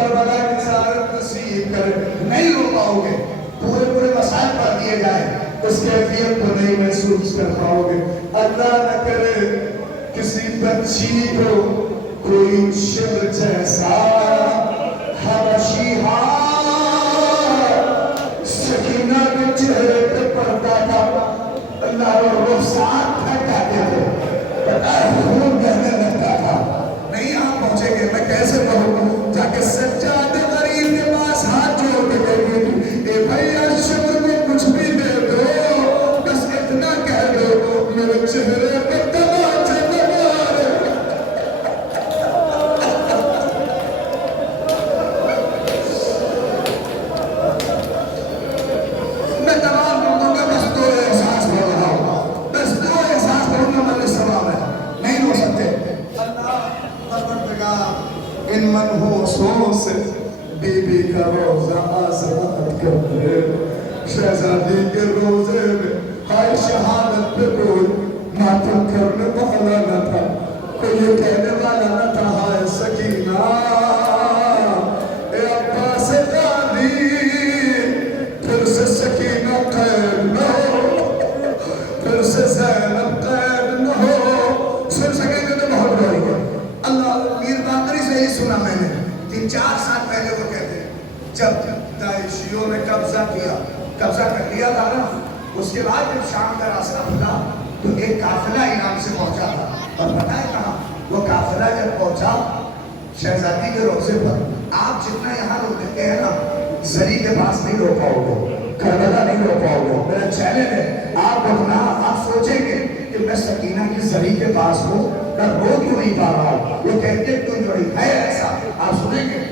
کربلا کی زیارت نصیب کرے. نہیں رو پاؤ گے, پورے پورے مسائل پر دیے جائیں, اس کیفیت کو نہیں محسوس کر پاؤ گے. اللہ نہ کرے کسی بچی کو کوئی شبر جیسا حبشی سکینہ کے چہرے پہ پڑتا تھا. اللہ اور رخسار پھینکاتے تھے, خون بہنے لگتا تھا. نہیں آپ پہنچیں گے, میں کیسے پڑھوں؟ جا کے سجاد غریب کے پاس ہاتھ جوڑ کے کہے گی, اے بھیا شبر میں کچھ بھی دے دو, بس اتنا کہہ دو میرے چہرے پہ تماچے نہ مارے. میں تمام لوگوں کا بس دو احساس بول رہا ہوں, بس دو احساس بولنا مل ثواب ہے. نہیں ہو سکتے. اللہ پروردگار ان منحوسوں سے بی بی کا روزہ آزاد کر دے. شہزادی کے روزے میں ہائے شہادت پہ کوئی ماتم کرنے والا نہ تھا, کوئی یہ کہنے والا نہ تھا ہائے سکینہ اے عباس غالی پھر سے سکینہ قید نہ ہو, پھر سے زینب قید نہ ہو. سن سکینہ نے بہت روئی ہے. اللہ میر باقری سے ہی سنا میں نے 3-4 سال پہلے وہ کہتے ہیں جب داعشیوں نے قبضہ کر لیا تھا نا, اس کے بعد جب شام کا راستہ کھلا تو ایک قافلہ ایران سے پہنچا تھا. اور پتہ ہے کہاں وہ قافلہ جب پہنچا؟ شہزادی کے روزے پر. آپ جتنا یہاں روکتے ہیں نا, زری کے پاس نہیں رو پاؤ گے, کربلا نہیں رو پاؤ گے. میرا چیلنج ہے, آپ اٹھنا, آپ سوچیں گے کہ میں سکینہ کی زری کے پاس ہوں, میں رو کیوں نہیں پا رہا ہوں, وہ کہتے کیوں جوڑی ہے ایسا. آپ سنیں گے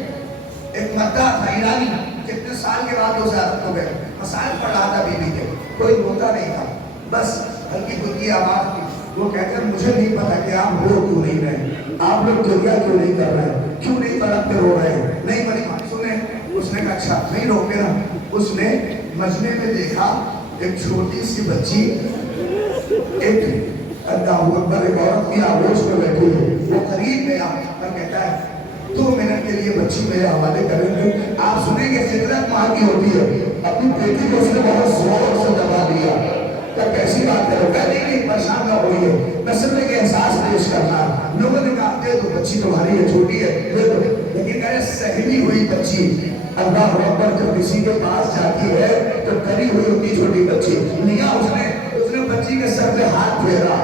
ایک مدہ تھا ایرانی, کتنے سال کے بعد وہ زیادت ہو گئے, مسائل پڑھ رہا تھا بیوی کے, کوئی روتا نہیں تھا, بس ہلکی پھلکی آواز تھی. وہ کہتے ہیں مجھے نہیں پتا کہ آپ رو کیوں نہیں رہے, آپ لوگ دنیا کیوں نہیں کر رہے, کیوں نہیں تڑپتے رو رہے ہیں. نہیں بڑی بات سنیں. اس نے کہا اچھا نہیں روکے نا. اس نے مجمع میں دیکھا ایک چھوٹی سی بچی, ایک اللہ اکبر, ایک عورت کی آغوش میں بیٹھی ہے. وہ قریب گیا اور کہتا ہے 2 منٹ کے لیے بچی میرے حوالے کریں گے. آپ سنیں گے فطرت ماں کی ہوتی ہے, اپنی بیٹی کو اس نے بہت زور سے دبا دیا. کیا کیسی بات ہے؟ نہیں پریشان نہ ہوئی ہے, میں صرف ایک احساس پیش کرنا. لوگوں نے کہا دے دو, بچی تمہاری ہے, چھوٹی ہے, دے دو. لیکن اے سہمی ہوئی بچی, اللہ اکبر, جب کسی کے پاس جاتی ہے تو کری ہوئی ہوتی چھوٹی بچی لیا. اس نے بچی کے سر پہ ہاتھ پھیرا,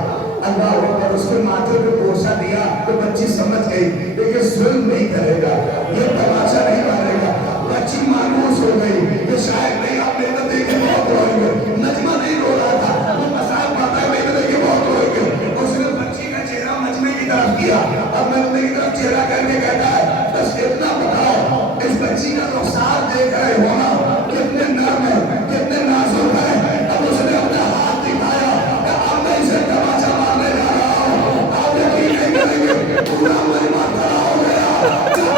اللہ اکبر, اس کے ماتھے پہ بوسہ دیا تو بچی سمجھ گئی کہ یہ ظلم نہیں کرے گا, یہ تماشا نہیں مارے گا. بچی مانوس ہو گئی کہ شاید نہیں, آپ میرے کو دیکھے بہت روئیں گے. نجمہ نہیں رو رہا تھا, وہ مسائل پاتا ہے, میرے کو دیکھے بہت روئیں گے. اس نے بچی کا چہرہ مجمع کی طرف کیا, اب مجمع کی طرف چہرہ کر کے کہتا ہے بس اتنا بتاؤ, اس بچی کا رخسار دیکھ رہے ہو نا, کتنے نرم ہے, کتنے نازک ہے. اب اس نے اپنا ہاتھ دکھایا کہ اب میں اسے تماشا مارنے جا رہا ہوں. آپ یقین نہیں کریں گے, پورا مجمع کھڑا ہو گیا.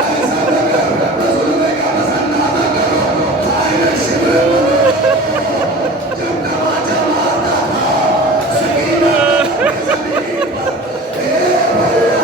ایسا لگا رسول نے کہا بس اندازہ کرو, خائر شبر جب تماشا مارتا تھا سکینہ کی زمین پر, اے بھیا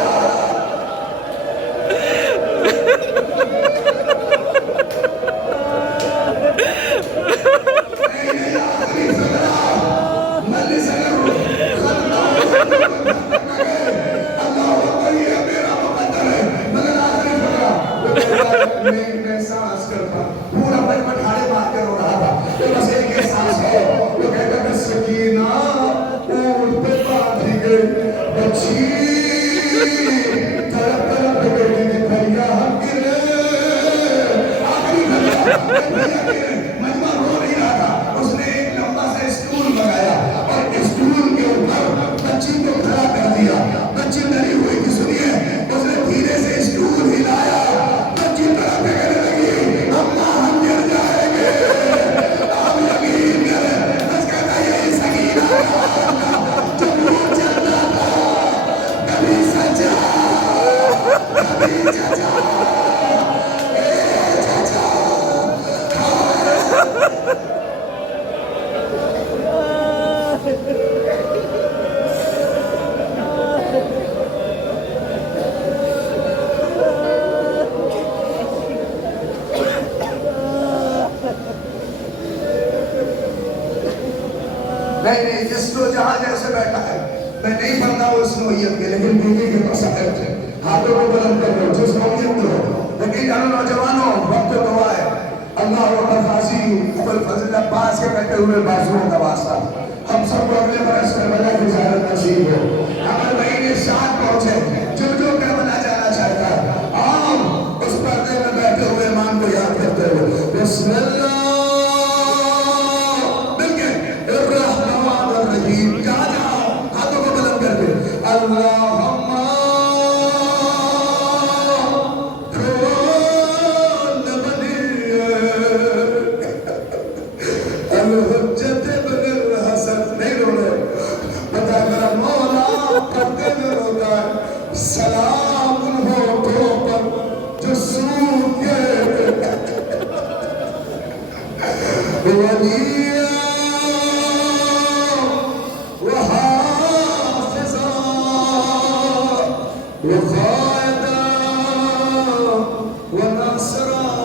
میں احساس کرتا, پورا مجمع ٹھاڑے مار کے رو رہا تھا. تو بس ایک احساس ہے, وہ کہتا کہ سکینہ اونٹ پہ باندھی گئی بچی, تڑپ تڑپ گئی کہ بھیا ہم گرے, آخری بھیا گرے. مجمع رو نہیں رہا تھا. اس نے ایک لمبا سا اسٹول منگایا اور اسٹول کے اوپر بچی کو کھڑا کر دیا. بچی ڈری ہوئی تھی, سنیے, اس نے دھیرے سے اسٹول ہلایا, بچی طرف کہنے لگی اماں ہم گر جائیں گے, آپ یقین کریں. بس کہتا یہی سکینہ جو روح چلتا تھا, کبھی سچا کبھی چچا, اے چچا نہیں جس کو جہاں جیسے بیٹھا ہے میں نہیں پڑھتا ہوں اس نوعیت کے لیکن بیوی کے مسائل سے ہاتھوں کو بلند کر دو جس نوعیت میں ہو لیکن جانو نوجوانوں وقت دعا ہے اللہ اکبر غازی ابو الفضل عباس کے بیٹھے ہوئے بازوؤں کا واسطہ ہم سب کو اگلے برس کربلا کی زیارت نصیب ہو ہمارے مہینے ساتھ پہنچے جو کربلا جانا چاہتا ہے آؤ اس پردے میں بیٹھے ہوئے امام کو یاد کرتے ہوئے بسم اللہ مل کے الرحمن الرحیم کہاں جاؤ ہاتھوں کو بلند کر کے اللہم کون بنی الحجت ابن الحسن نہیں رو رہے بتا میرا مولا پردے میں روتا ہے سلام ان ہوتوں پر جو سور کے ولیاں وحافظاں وقائداں وناصراں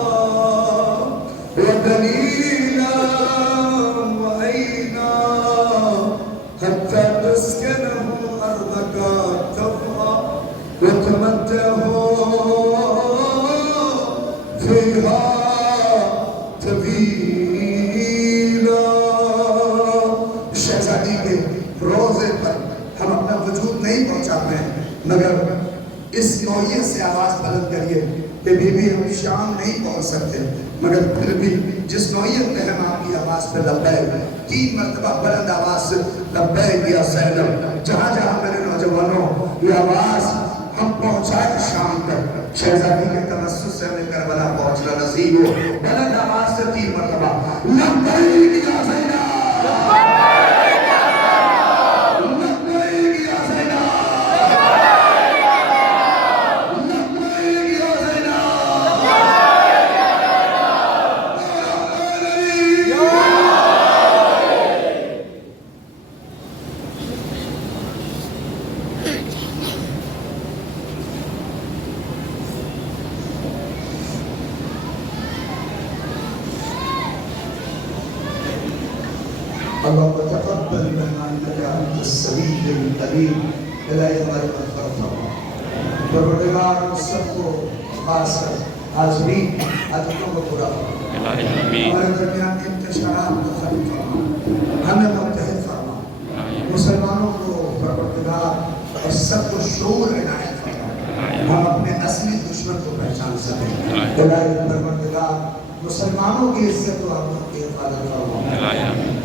ودلیلاں وعینا حتی تسکنہم ارضکا طوعا وتمتعوا فیہا طویلا شہزادی کے روزے پر ہم اپنا وجود نہیں پہنچاتے ہیں مگر اس نوعیت سے آواز بلند کریے کہ بی بی ہم شام نہیں پہنچ سکتے مگر پھر بھی جس نوعیت میں ہم آپ کی آواز پہ لبیک 3 مرتبہ بلند آواز سے لبیک یا زینب جہاں جہاں میرے نوجوانوں یہ آواز ہم پہنچائے شام تک شہزادی کے تمسس سے ہمیں کربلا پہنچنا نصیب ہو بلند آواز سے 3 مرتبہ لبیک یا زینب اللهم تقبل منا انك انت السميع العليم الهی ہماری مغفرت فرما پروردگار ہم سب کو خاص کر حاضرین حاضروں کو پورا فرما ہمارے درمیان انتشارات کو ختم فرما ہمیں متحد فرما مسلمانوں کو پروردگار اور سب کو شعور عنایت فرما ہم اپنے اصلی دشمن کو پہچان سکیں الہی پروردگار مسلمانوں کی عزت و عظمت کی حفاظت فرما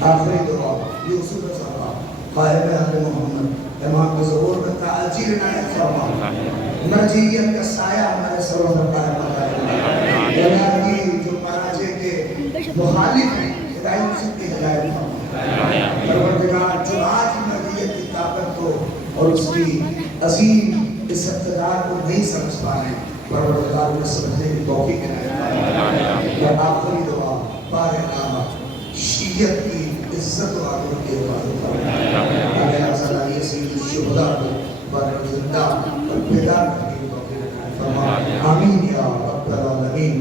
آخری دعا یوسف صاحبہ قائم اہل محمد امام کے ظہور میں تعجیل عنایت فرما مرجعیت کا سایہ ہمارے سروں پر قائم فرما الہی جو مراجع کے مخالف ہیں ہدایت سے کی ہدایت فرما پروردگار جو آج مرجعیت کی طاقت کو اور اس کی عظیم اس اقتدار کو نہیں سمجھ پا رہے ہیں پروردگار میں سمجھنے کی توفیق عنایت فرما یا آخری دعا بار نامہ شیعت کی عزت و عظمت کی حفاظت فرما آگے حضرت علی سید الشہداء کو بار زندہ اور بیدار کرنے کی توفیق عنایت فرما آمین یا رب العالمین.